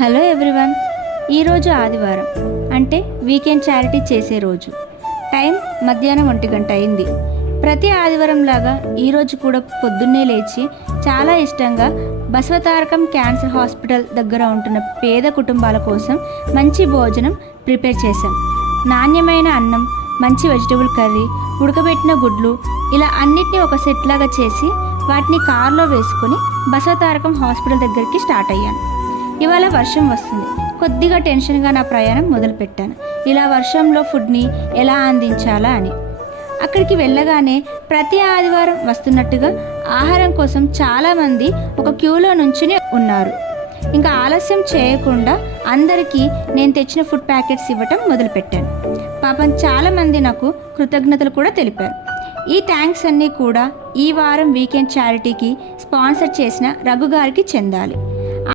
Hello everyone. ఈరోజు ఆదివారం. అంటే వీకెండ్ చారిటీ చేసే రోజు. టైం మధ్యాహ్నం ఒంటి గంట అయింది. ప్రతి ఆదివారం లాగా ఈరోజు కూడా పొద్దున్నే లేచి చాలా ఇష్టంగా బసవతారకం క్యాన్సర్ హాస్పిటల్ దగ్గర ఉంటున్న పేద కుటుంబాల కోసం మంచి భోజనం ప్రిపేర్ చేశాం. నాణ్యమైన అన్నం మంచి వెజిటబుల్ కర్రీ ఉడకబెట్టిన గుడ్లు ఇలా అన్నిటినీ ఒక సెట్ లాగా చేసి వాటిని కారులో వేసుకొని బసవతారకం హాస్పిటల్ దగ్గరికి స్టార్ట్ అయ్యాను ఇవాళ వర్షం వస్తుంది. కొద్దిగా టెన్షన్గా నా ప్రయాణం మొదలుపెట్టాను. ఇలా వర్షంలో ఫుడ్ని ఎలా అందించాలా అని. అక్కడికి వెళ్ళగానే ప్రతి ఆదివారం వస్తున్నట్టుగా ఆహారం కోసం చాలామంది ఒక క్యూలో నుంచుని ఉన్నారు. ఇంకా ఆలస్యం చేయకుండా అందరికీ నేను తెచ్చిన ఫుడ్ ప్యాకెట్స్ ఇవ్వటం మొదలుపెట్టాను. పాపం చాలామంది నాకు కృతజ్ఞతలు కూడా తెలిపారు. ఈ థ్యాంక్స్ అన్నీ కూడా ఈ వారం వీకెండ్ చారిటీకి స్పాన్సర్ చేసిన రఘు గారికి చెందాలి.